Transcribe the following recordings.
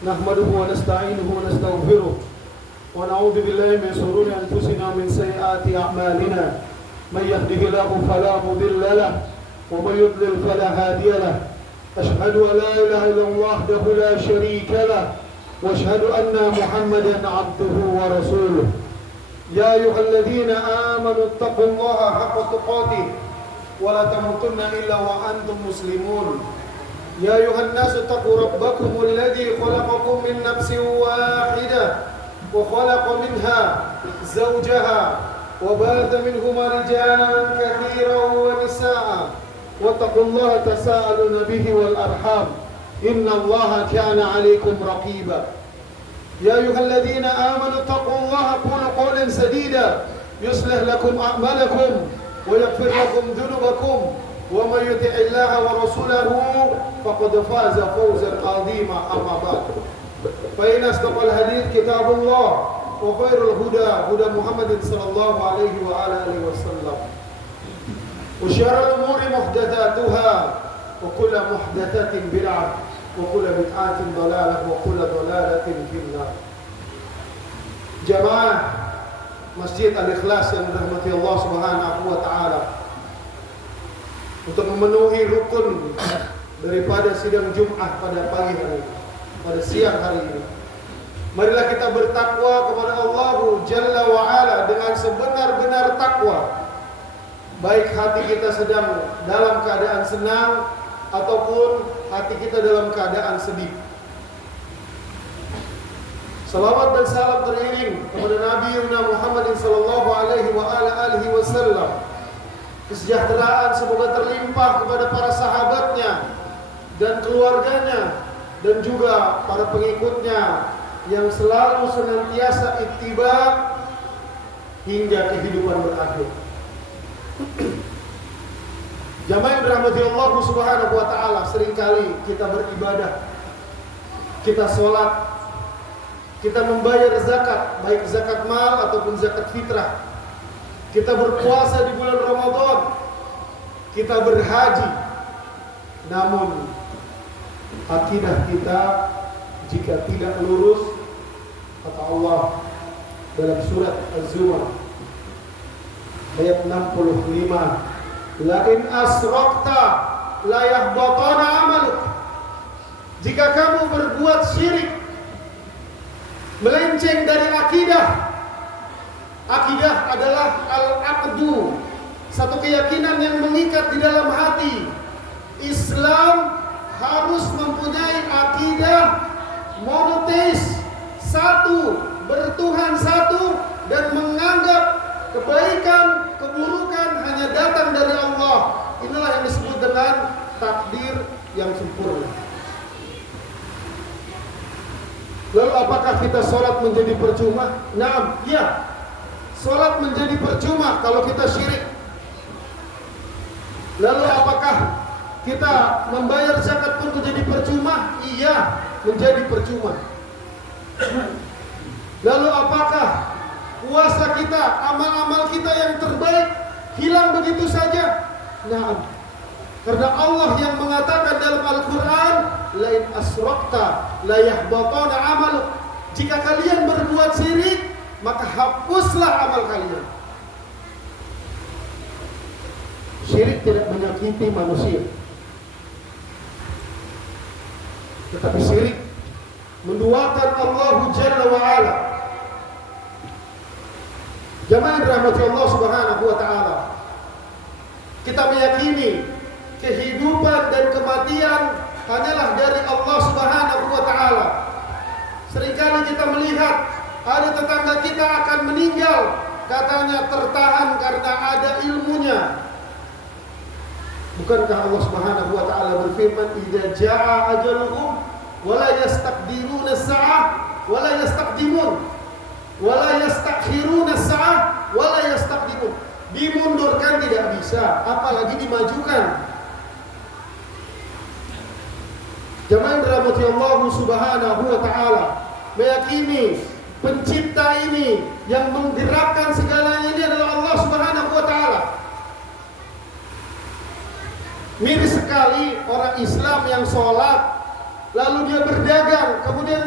نحمده ونستعينه ونستغفره ونعوذ بالله من شرور أنفسنا ومن سيئات أعمالنا من يهده الله فلا مضل له ومن يضلل فلا هادي له أشهد أن لا إله إلا الله وحده لا شريك له وأشهد أن محمدا عبده ورسوله يا أيها الذين آمنوا اتقوا الله حق تقاته ولا تموتن إلا وأنتم مسلمون يا أيها الناس اتقوا ربكم الذي خلقكم من نفس واحدة وخلق منها زوجها وبث منهما رجالا كثيرا ونساء واتقوا الله تساءلون به والأرحام إن الله كان عليكم رقيبا يا أيها الذين آمنوا اتقوا الله قولوا قولا سديدا يصلح لكم أعمالكم ويغفر لكم ذنوبكم ومن يطع الله ورسوله فقد فاز فوزا عظيما أما بعد فإن أصدق الحديث كتاب الله وخير الهدى هدى محمد صلى الله عليه وآله وسلم وشر الأمور محدثاتها وكل محدثة بدعة وكل بدعة ضلالة وكل ضلالة في النار. Jamaah Masjid Al-Ikhlas yang dirahmati Allah Subhanahu wa taala, untuk memenuhi rukun daripada sidang Jumat pada pagi hari ini, pada siang hari ini, marilah kita bertakwa kepada Allah Jalla wa Ala dengan sebenar-benar takwa, baik hati kita sedang dalam keadaan senang ataupun hati kita dalam keadaan sedih. Salawat dan salam teriring kepada Nabi Muhammad sallallahu alaihi wasallam. Kesejahteraan semoga terlimpah kepada para sahabatnya dan keluarganya dan juga para pengikutnya yang selalu senantiasa ittiba hingga kehidupan berakhir. Jamaah yang dirahmati Allah Subhanahu wa taala, seringkali kita beribadah, kita sholat, kita membayar zakat, baik zakat mal ataupun zakat fitrah. Kita berpuasa di bulan Ramadan, kita berhaji. Namun akidah kita jika tidak lurus, kata Allah dalam surat Az-Zumar ayat 65, la in asrakta la yahbatana amaluk. Jika kamu berbuat syirik, melenceng dari akidah. Akidah adalah al-aqdu, satu keyakinan yang mengikat di dalam hati. Islam harus mempunyai akidah monoteis, satu, bertuhan satu, dan menganggap kebaikan, keburukan hanya datang dari Allah. Inilah yang disebut dengan takdir yang sempurna. Lalu apakah kita sholat menjadi percuma? Naam, ya. Sholat menjadi percuma kalau kita syirik. Lalu apakah kita membayar zakat pun menjadi percuma? Iya, menjadi percuma. Lalu apakah puasa kita, amal-amal kita yang terbaik hilang begitu saja? Naam. Karena Allah yang mengatakan dalam Al-Quran, lain asrakta la yahbatana amaluk. Jika kalian berbuat syirik, maka hapuslah amal kalian. Syirik tidak menyakiti manusia, tetapi syirik menduakan Allah Jalla wa Ala. Jamaah dirahmati Allah Subhanahu wa taala, kita meyakini kehidupan dan kematian hanyalah dari Allah Subhanahu wa taala. Seringkali kita melihat ada tetangga kita akan meninggal, katanya tertahan karena ada ilmunya. Bukankah Allah Subhanahu wa taala berfirman, "Idza jaa ajaluhum wa la yastaqdiruna as-sa'ah wa la yastaqdimun wa la yastakhiruna as-sa'ah wa la yastaqdimun." Dimundurkan tidak bisa, apalagi dimajukan. Jamaah yang dirahmati Allah Subhanahu wa taala, meyakini pencipta ini yang menggerakkan segalanya ini adalah Allah Subhanahu wa taala. Miris sekali orang Islam yang sholat, lalu dia berdagang, kemudian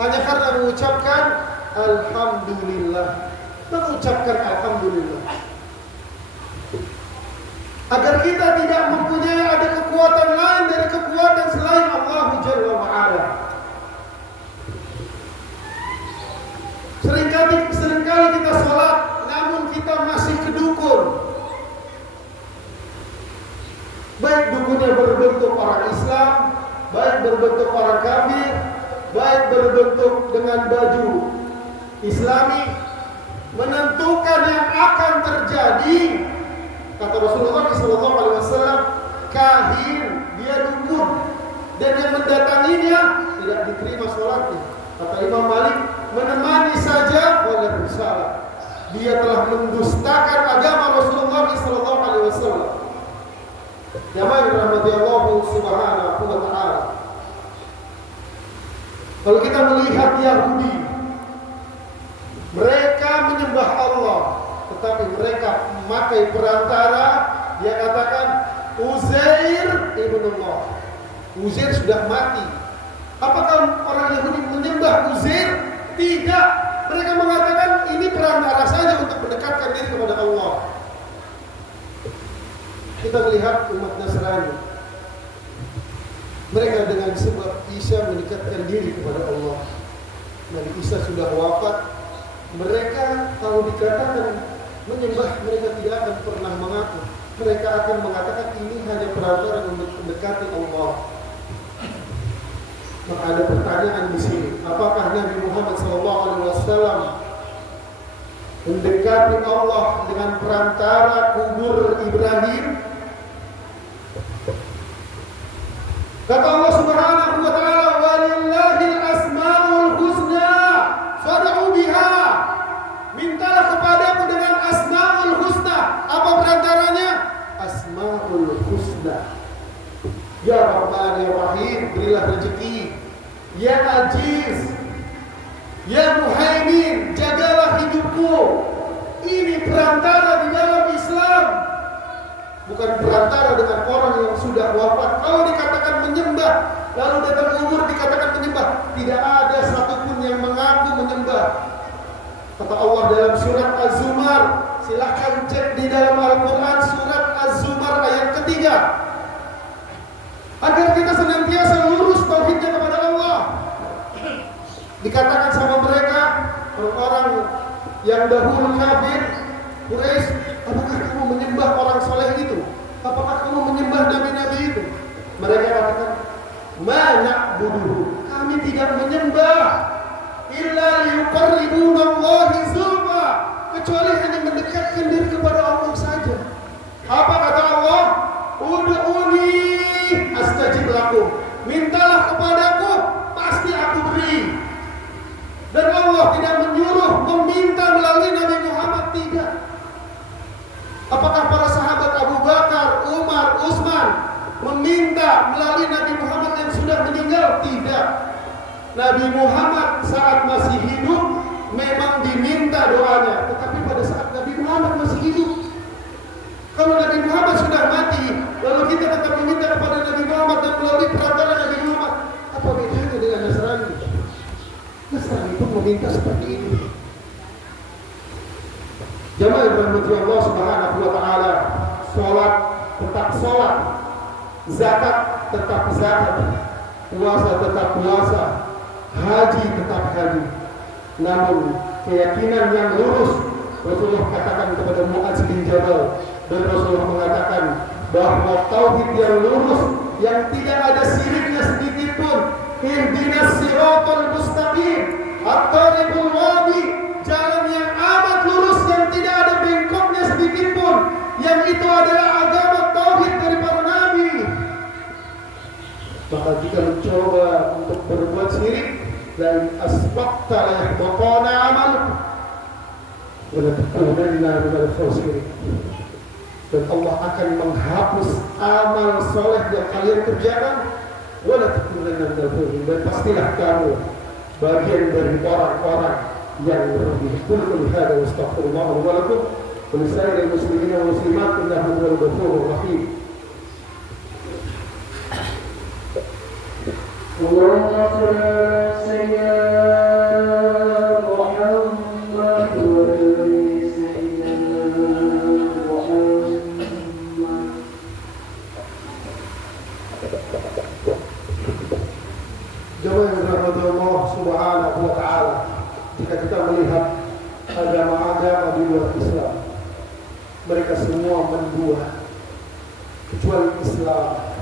hanya karena mengucapkan alhamdulillah. Mengucapkan alhamdulillah. Agar kita tidak mempunyai ada kekuatan lain dari kekuatan selain Allah Jalla wa'ala. Seringkali kita sholat, namun kita masih kedukun. Baik dukunnya berbentuk orang Islam, baik berbentuk orang kafir, baik berbentuk dengan baju Islami, menentukan yang akan terjadi. Kata Rasulullah SAW, kahin, dia dukun, dan yang mendatanginya tidak diterima sholatnya. Kata Imam Malik, menemani saja boleh bersalah. Dia telah mendustakan agama Rasulullah SAW. Jamaah yang dirahmati Allah Subhanahu wa ta'ala. Kalau kita melihat Yahudi, mereka menyembah Allah, tetapi mereka memakai perantara. Dia katakan Uzair ibnullah. Uzair sudah mati. Apakah orang Yahudi menyembah Uzair? Tidak. Mereka mengatakan ini perantara saja untuk mendekatkan diri kepada Allah. Kita melihat umat Nasrani, mereka dengan sebab Isa mendekatkan diri kepada Allah. Nabi Isa sudah wafat. Mereka kalau dikatakan menyembah, mereka tidak akan pernah mengaku. Mereka akan mengatakan ini hanya perantara untuk mendekati Allah. Maka ada pertanyaan di sini, apakah Nabi Muhammad SAW mendekati Allah dengan perantara kubur Ibrahim? Kata Allah Subhanahu wa ta'ala, walillahil asmaul husna fad'u biha. Mintalah kepadaku dengan asmaul husna. Apa perantaranya? Asmaul husna. Ya Rahman ya Rahim, berilah rezeki. Ya Aziz, ya Muhaimin, jagalah hidupku. Ini perantara di dalam Islam, bukan perantara dengan orang yang sudah wafat. Kalau dikatakan menyembah, lalu datang kubur dikatakan menyembah, tidak ada satupun yang mengaku menyembah. Kata Allah dalam surat Az-Zumar, silahkan cek di dalam Al-Quran surat Az-Zumar ayat ketiga, agar kita senantiasa lurus tauhidnya kepada Allah. Dikatakan sama mereka, orang yang dahulu kafir Quraisy, apakah kamu menyembah orang soleh itu? Apakah kamu menyembah nabi-nabi itu? Mereka katakan, ma na'buduhu, kami tidak menyembah illa liyuqarribuna Allahi zulfa, kecuali hanya mendekatkan diri kepada Allah saja. Apa kata Allah? Ud'uni astajib lakum, mintalah kepadaku pasti aku beri. Dan Allah tidak menyuruh meminta melalui Nabi Muhammad, tidak. Apakah para sahabat Abu Bakar, Umar, Utsman meminta melalui Nabi Muhammad yang sudah meninggal? Tidak. Nabi Muhammad saat masih hidup memang diminta doanya, tetapi pada saat Nabi Muhammad masih hidup. Kalau Nabi Muhammad sudah mati, lalu kita tetap meminta kepada Nabi Muhammad dan melalui perantara Nabi Muhammad, apa bedanya dengan Nasrani? Nasrani pun meminta seperti ini. Jamaah yang dirahmati Allah Subhanahu wa ta'ala, sholat tetap sholat, zakat tetap zakat, puasa tetap puasa, haji tetap haji. Namun keyakinan yang lurus, Rasulullah katakan kepada Mu'adz bin Jabal, dan Rasulullah mengatakan bahwa tauhid yang lurus, yang tidak ada siriknya sedikit pun, ihdinas siratal mustaqim, at-tariqul wadi, jalan yang amat lurus yang tidak ada bengkoknya sedikit pun, yang itu adalah agama tauhid dari para nabi. Maka jika mencoba untuk berbuat syirik, dan asbaqta la yahbaqana amal wa la takunanna minal khasirin, dan Allah akan menghapus amal soleh yang kalian kerjakan, wa la takunanna minal khasirin, dan pastilah kamu bagian dari orang-orang yang merugi. Qul hada wastaghfirullah wa lakum wa lisairil muslimin wal muslimat innahu huwal ghafurur rahim. اللهم صل على سيدنا Jika kita melihat agama-agama di luar Islam, mereka semua mendua kecuali Islam.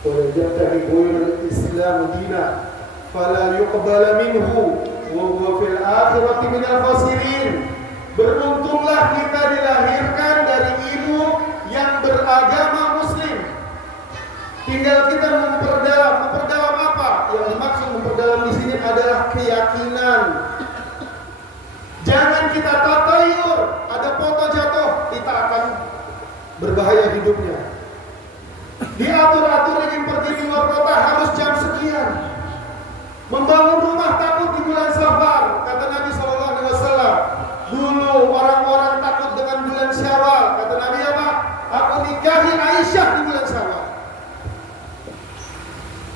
Wa yattabi'ul Islam dina fala yuqbal minhu wa huwa fil akhirati minal khasirin. Beruntunglah kita dilahirkan dari ibu yang beragama muslim. Tinggal kita memperdalam apa? Yang dimaksud memperdalam di sini adalah keyakinan. Jangan kita tatayur, ada foto jatuh, kita akan berbahaya hidupnya. Diatur-atur ingin pergi di luar kota harus jam sekian. Membangun rumah takut di bulan Safar, kata Nabi SAW. Dulu orang-orang takut dengan bulan Syawal, kata Nabi apa? Aku nikahi Aisyah di bulan Syawal.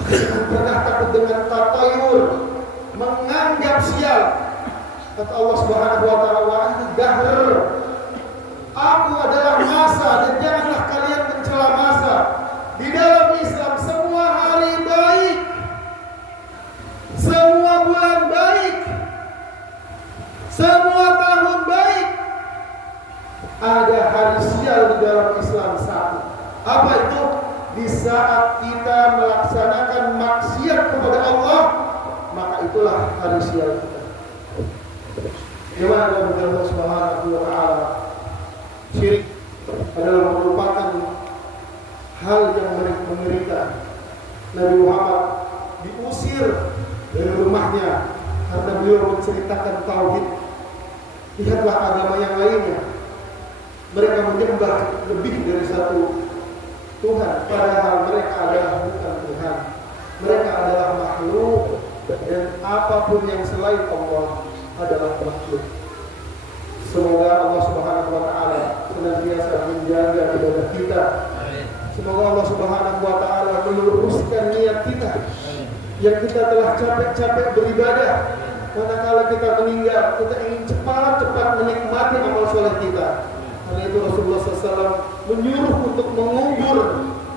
Jangan pernah takut dengan tatayur, menganggap sial. Kata Allah Subhanahu wa taala, dahr. Aku adalah masa dan janganlah kalian mencela masa. Di dalam Islam semua hari baik. Semua bulan baik. Semua tahun baik. Ada hari sial di dalam Islam satu. Apa itu? Di saat kita melaksanakan maksiat kepada Allah, maka itulah hari sial kita. Gimana Allah Subhanahu wa taala? Syirik adalah merupakan hal yang mengerikan. Nabi Muhammad diusir dari rumahnya karena beliau menceritakan tauhid. Lihatlah agama yang lainnya, mereka menyembah lebih dari satu Tuhan, padahal mereka adalah bukan Tuhan. Mereka adalah makhluk, dan apapun yang selain Allah adalah makhluk. Semoga Allah Subhanahu wa taala senantiasa menjaga ibadah kita. Semoga Allah Subhanahu wa taala meluruskan niat kita yang kita telah capek-capek beribadah. Manakala kita meninggal, kita ingin cepat-cepat menikmati amal soleh kita. Karena itu Rasulullah SAW menyuruh untuk mengubur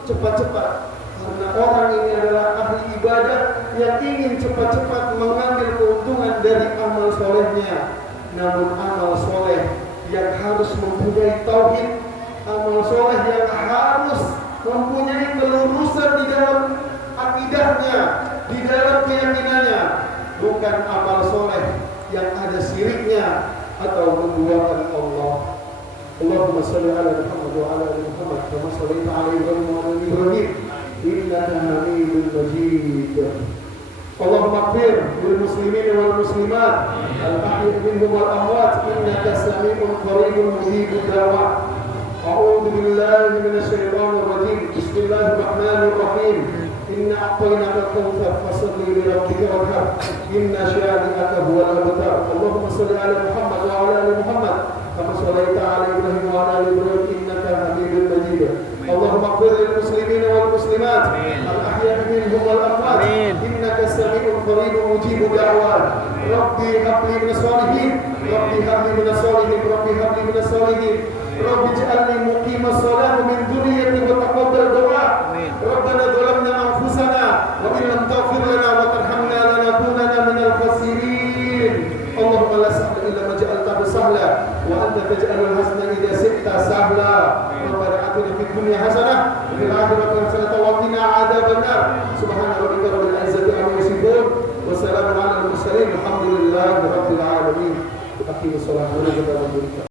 cepat-cepat. Karena orang ini adalah ahli ibadah yang ingin cepat-cepat mengambil keuntungan dari amal solehnya. Namun amal soleh yang harus mempunyai tauhid, amal soleh yang harus mempunyai kelurusan di dalam akidahnya, di dalam keyakinannya, bukan amal soleh yang ada syiriknya atau menduakan Allah. Allahumma shalli ala Muhammad wa ala ali Muhammad kama shallaita ala Ibrahim wa ala ali Ibrahim innaka Hamidum Majid. Allahumma ighfir lil muslimin wal muslimat al-ahya'i minhum wal amwat innaka sami'un qaribun mujibud da'wat. A'udzu billahi minasy syaithanir rajim. Bismillahirrahmanirrahim. Inna a'tainaka al-kautsar fasalli li rabbika wanhar. Inna syani'aka huwal abtar. Allahumma shalli ala Muhammad wa ala ali Muhammad kama shallaita ala Ibrahim wa ala ali Ibrahim innaka Hamidum Majid. Allahumma ighfir lil muslimin wal muslimat al-ahya'i minhum wal amwat innaka sami'un qaribun mujibud da'wat. Rabbi habli minas salihin, Rabbi habli minas salihin, Rabbi habli minas salihin. Rabbi ij'alni muqimas shalah min dhurriyyati wa taqabbal du'a. Rabbana dhalamna anfusana wa in lam taghfir lana wa tarhamna lanakunanna minal khasirin. Allahumma la sahla illa ma ja'altahu sahla wa anta taj'alul hazna idza shi'ta sahla. Rabbana atina fid dunya hasanah wa fil akhirati hasanah wa qina adzabannar. Subhana rabbika rabbil izzati amma yasifun wa salamun alal mursalin walhamdulillahi rabbil alamin. Aqimus salata wa